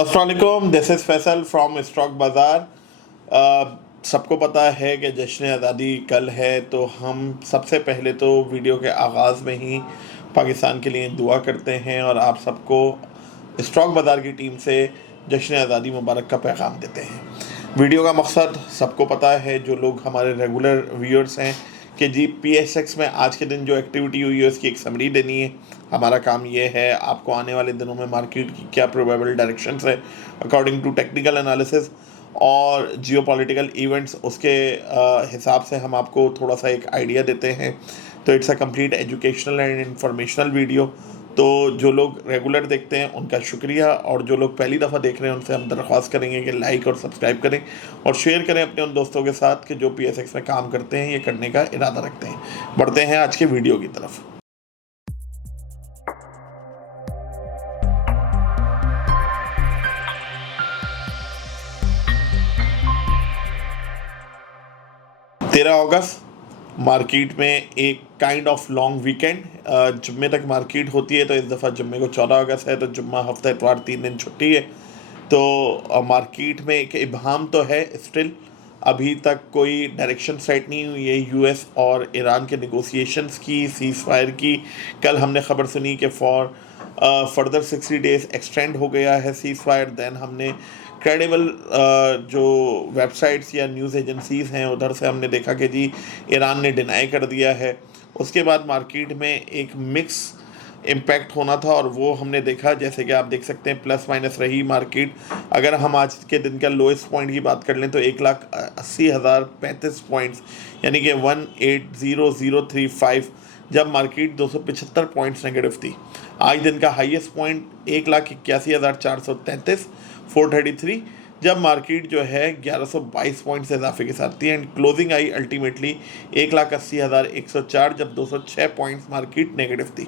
अस्सलामुअलैकुम, this is Faisal from stock बाज़ार। सबको पता है कि जश्न आज़ादी कल है, तो हम सबसे पहले तो वीडियो के आगाज़ में ही पाकिस्तान के लिए दुआ करते हैं और आप सबको स्टॉक बाज़ार की टीम से जश्न आज़ादी मुबारक का पैगाम देते हैं। वीडियो का मकसद सबको पता है, जो लोग हमारे रेगुलर व्यूअर्स हैं, कि जी PSX में आज के दिन जो एक्टिविटी हुई है उसकी एक समरी देनी है। हमारा काम ये है आपको आने वाले दिनों में मार्केट की क्या प्रोबेबल डायरेक्शंस है अकॉर्डिंग टू टेक्निकल एनालिसिस और जियोपॉलिटिकल इवेंट्स, उसके हिसाब से हम आपको थोड़ा सा एक आइडिया देते हैं। तो it's a complete educational and informational video. तो जो लोग रेगुलर देखते हैं उनका शुक्रिया, और जो लोग पहली दफ़ा देख रहे हैं उनसे हम दरख्वास्त करेंगे कि लाइक और सब्सक्राइब करें और शेयर करें अपने उन दोस्तों के साथ कि जो PSX में काम करते हैं, ये करने का इरादा रखते हैं। बढ़ते हैं आज के वीडियो की तरफ। तेरह अगस्त मार्केट में एक काइंड ऑफ लॉन्ग वीकेंड। जुम्मे तक मार्केट होती है, तो इस दफ़ा जुम्मे को 14 अगस्त है, तो जुम्मा हफ्ता इतवार 3 दिन छुट्टी है। तो मार्केट में एक इबहम तो है स्टिल, अभी तक कोई डायरेक्शन सेट नहीं हुई है US और ईरान के नेगोशिएशंस की, सीज़ फायर की। कल हमने ख़बर सुनी कि फर्दर 60 डेज़ एक्सटेंड हो गया है सीज़ फायर। दैन हमने क्रेडिबल जो वेबसाइट्स या न्यूज़ एजेंसीज़ हैं उधर से हमने देखा कि जी ईरान ने डिनाई कर दिया है। उसके बाद मार्केट में एक मिक्स इम्पैक्ट होना था, और वो हमने देखा। जैसे कि आप देख सकते हैं प्लस माइनस रही मार्केट। अगर हम आज के दिन का लोएस्ट पॉइंट की बात कर लें तो 1,80,035 पॉइंट्स, यानी कि 180,035, जब मार्केट 275 पॉइंट्स नेगेटिव थी। आज दिन का हाईएस्ट पॉइंट 1,81,433 433, जब मार्केट जो है 1122 पॉइंट से इजाफे के साथ थी, एंड क्लोजिंग आई अल्टीमेटली 1,80,104, जब 206 पॉइंट्स मार्केट नेगेटिव थी।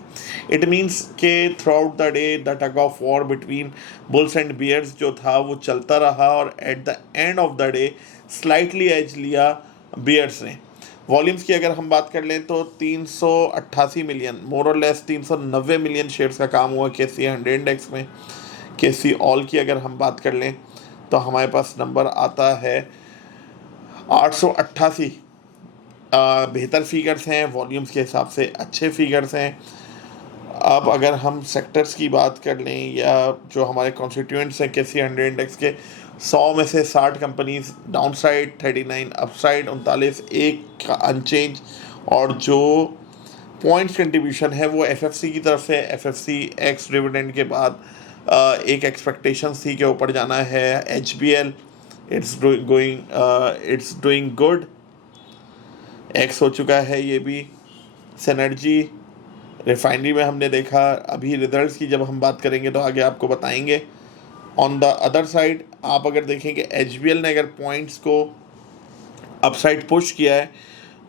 इट मीन्स के throughout the day the tug of war between bulls and bears जो था वो चलता रहा, और at the end of the day slightly edge लिया बियर्स ने। वॉल्यूम्स की अगर हम बात कर लें तो 388 मिलियन, मोर और लेस 390 मिलियन शेयर्स का काम हुआ KSE 100 इंडेक्स में। KSE ऑल की अगर हम बात कर लें तो हमारे पास नंबर आता है 888। बेहतर फिगर्स हैं, वॉल्यूम्स के हिसाब से अच्छे फिगर्स हैं। अब अगर हम सेक्टर्स की बात कर लें, या जो हमारे कॉन्स्टिट्यूएंट्स हैं KSE 100 इंडेक्स के, 100 में से 60 companies down side, 39 up side, 39 एक अनचेंज, और जो पॉइंट्स कंट्रीब्यूशन है वो FFC की तरफ से। FFC एक्स डिविडेंड के बाद एक एक्सपेक्टेशंस थी कि ऊपर जाना है। HBL it's doing good, x हो चुका है ये भी। सिनर्जी रिफाइनरी में हमने देखा। अभी रिजल्ट्स की जब हम बात करेंगे तो आगे आपको बताएंगे। ऑन द अदर साइड आप अगर देखें कि HBL ने अगर पॉइंट्स को अपसाइड पुश किया है,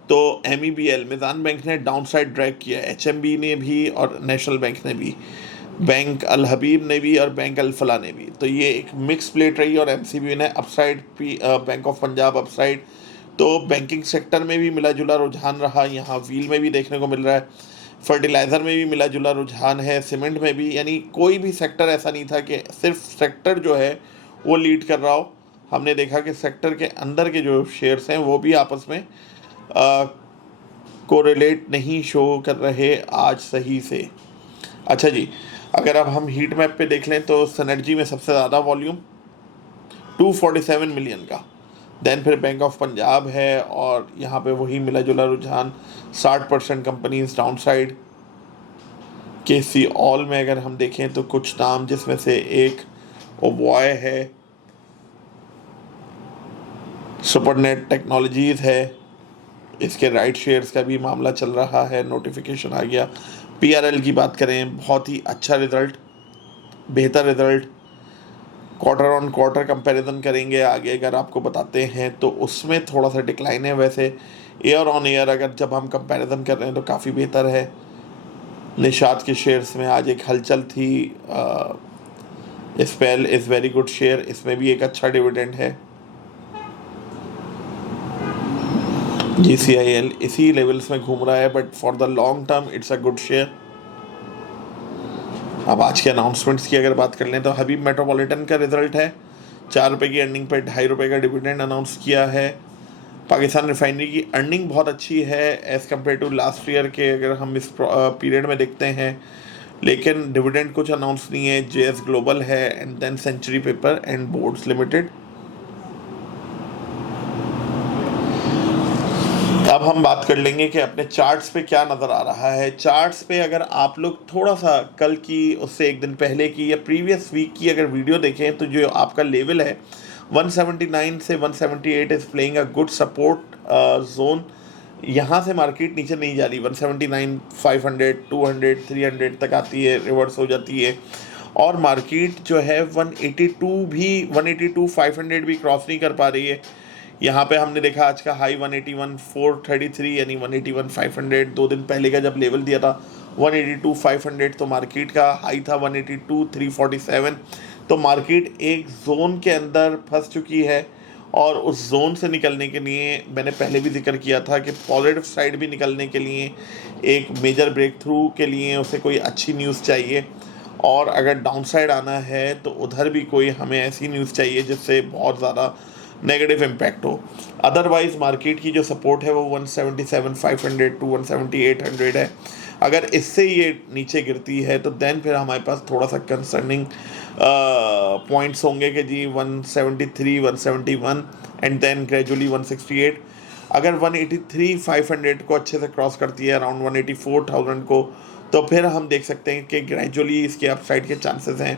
तो MEBL मिज़ान बैंक ने डाउन साइड ड्रैग किया है, HMB ने भी और नेशनल बैंक ने भी, बैंक अल हबीब ने भी और बैंक अल फला ने भी। तो ये एक मिक्स प्लेट रही, और MCB ने upside, bank of Punjab upside. तो बैंकिंग सेक्टर में भी मिला जुला रुझान रहा, यहाँ व्हील में भी देखने को मिल रहा है, फर्टिलाइज़र में भी मिला जुला रुझान है, सीमेंट में भी। यानी कोई भी सेक्टर ऐसा नहीं था कि सिर्फ सेक्टर जो है वो लीड कर रहा हो। हमने देखा कि सेक्टर के अंदर के जो शेयर्स हैं वो भी आपस में कोरिलेट नहीं शो कर रहे आज सही से। अच्छा जी, अगर अब हम हीट मैप पे देख लें तो सिनर्जी में सबसे ज़्यादा वॉल्यूम 247 मिलियन का। देन फिर बैंक ऑफ पंजाब है, और यहाँ पे वही मिला जुला रुझान, 60% companies down side. KSE all में अगर हम देखें तो कुछ नाम, जिसमें से एक ओबॉय है, सुपरनेट टेक्नोलॉजीज़ है, इसके राइट शेयर्स का भी मामला चल रहा है, नोटिफिकेशन आ गया। PRL की बात करें, बहुत ही अच्छा रिज़ल्ट, बेहतर result. Quarter on quarter comparison करेंगे आगे अगर आपको बताते हैं, तो उसमें थोड़ा सा डिक्लाइन है। वैसे ईयर ऑन ईयर अगर जब हम कंपैरिजन कर रहे हैं तो काफ़ी बेहतर है। निशात के शेयर्स में आज एक हलचल थी। Spell is very good share, इसमें भी एक अच्छा डिविडेंड है। GCIL इसी लेवल्स में घूम रहा है, but for the long term it's a good share. अब आज के अनाउंसमेंट्स की अगर बात कर लें तो हबीब मेट्रोपॉलिटन का रिजल्ट है, 4 रुपये की अर्निंग पर 2.5 रुपये का डिविडेंड अनाउंस किया है। पाकिस्तान रिफाइनरी की अर्निंग बहुत अच्छी है as compare to last year के, अगर हम इस पीरियड में देखते हैं, लेकिन डिविडेंड कुछ अनाउंस नहीं है। जेएस ग्लोबल है and then century paper and boards limited. अब हम बात कर लेंगे कि अपने चार्ट्स पे क्या नज़र आ रहा है। चार्ट्स पे अगर आप लोग थोड़ा सा कल की, उससे एक दिन पहले की या प्रीवियस वीक की अगर वीडियो देखें तो जो आपका लेवल है 179 से 178 is playing a good support zone. यहाँ से मार्केट नीचे नहीं जा रही, 179 500 200 300 तक आती है, रिवर्स हो जाती है, और मार्केट जो है 182 भी 182 500 भी क्रॉस नहीं कर पा रही है। यहाँ पे हमने देखा आज का हाई 181 433 यानी 181 500, 2 दिन पहले का जब लेवल दिया था 182 500, तो मार्केट का हाई था 182 347। तो मार्केट एक जोन के अंदर फंस चुकी है, और उस जोन से निकलने के लिए मैंने पहले भी जिक्र किया था कि पॉजिटिव साइड भी निकलने के लिए, एक मेजर ब्रेक थ्रू के लिए उसे कोई अच्छी न्यूज़ चाहिए, और अगर डाउन साइड आना है तो उधर भी कोई हमें ऐसी न्यूज़ चाहिए जिससे बहुत ज़्यादा नेगेटिव इम्पैक्ट हो। अदरवाइज़ मार्केट की जो सपोर्ट है वो 177 500 टू 170 800 है। अगर इससे ये नीचे गिरती है तो देन फिर हमारे पास थोड़ा सा कंसर्निंग पॉइंट्स होंगे कि जी 173 171 एंड देन ग्रेजुअली 168। अगर 183 500 को अच्छे से क्रॉस करती है, अराउंड 184,000 को, तो फिर हम देख सकते हैं कि ग्रेजुअली इसके अपसाइड के चांसेस हैं।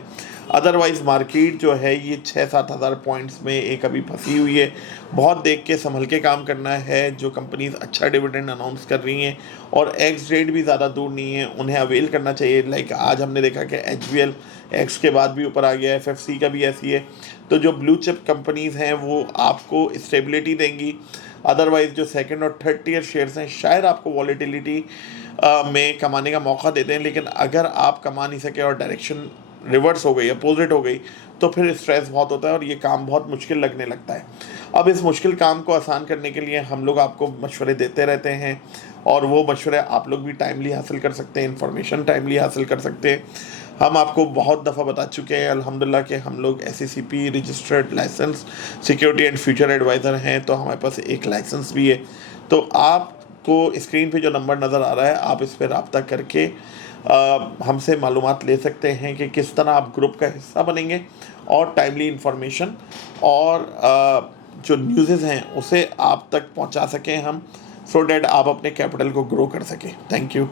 अदरवाइज़ मार्केट जो है ये 6-7 हज़ार पॉइंट्स में एक अभी फंसी हुई है। बहुत देख के संभल के काम करना है। जो कंपनीज अच्छा डिविडेंड अनाउंस कर रही हैं और एक्स डेट भी ज़्यादा दूर नहीं है, उन्हें अवेल करना चाहिए। लाइक आज हमने देखा कि HBL एक्स के बाद भी ऊपर आ गया है, FFC का भी ऐसी है। तो जो ब्लू चिप कंपनीज़ हैं वो आपको स्टेबिलिटी देंगी। अदरवाइज़ जो सेकंड और थर्ड टियर शेयर्स हैं शायद आपको वॉलेटिलिटी में कमाने का मौका देते हैं, लेकिन अगर आप कमा नहीं सके और डायरेक्शन रिवर्स हो गई, अपोजिट हो गई, तो फिर स्ट्रेस बहुत होता है और ये काम बहुत मुश्किल लगने लगता है। अब इस मुश्किल काम को आसान करने के लिए हम लोग आपको मशवरे देते रहते हैं, और वो मशवरे आप लोग भी टाइमली हासिल कर सकते हैं, इन्फॉर्मेशन टाइमली हासिल कर सकते हैं। हम आपको बहुत दफ़ा बता चुके हैं अल्हम्दुलिल्लाह कि हम लोग SECP registered license security and future advisor हैं, तो हमारे पास एक लाइसेंस भी है। तो आपको स्क्रीन पे जो नंबर नज़र आ रहा है, आप इस पर रब्ता करके हमसे मालूमात ले सकते हैं कि किस तरह आप ग्रुप का हिस्सा बनेंगे, और टाइमली इन्फॉर्मेशन और जो न्यूज़ हैं उसे आप तक पहुंचा सकें हम, सो डैट आप अपने कैपिटल को ग्रो कर सकें। Thank you.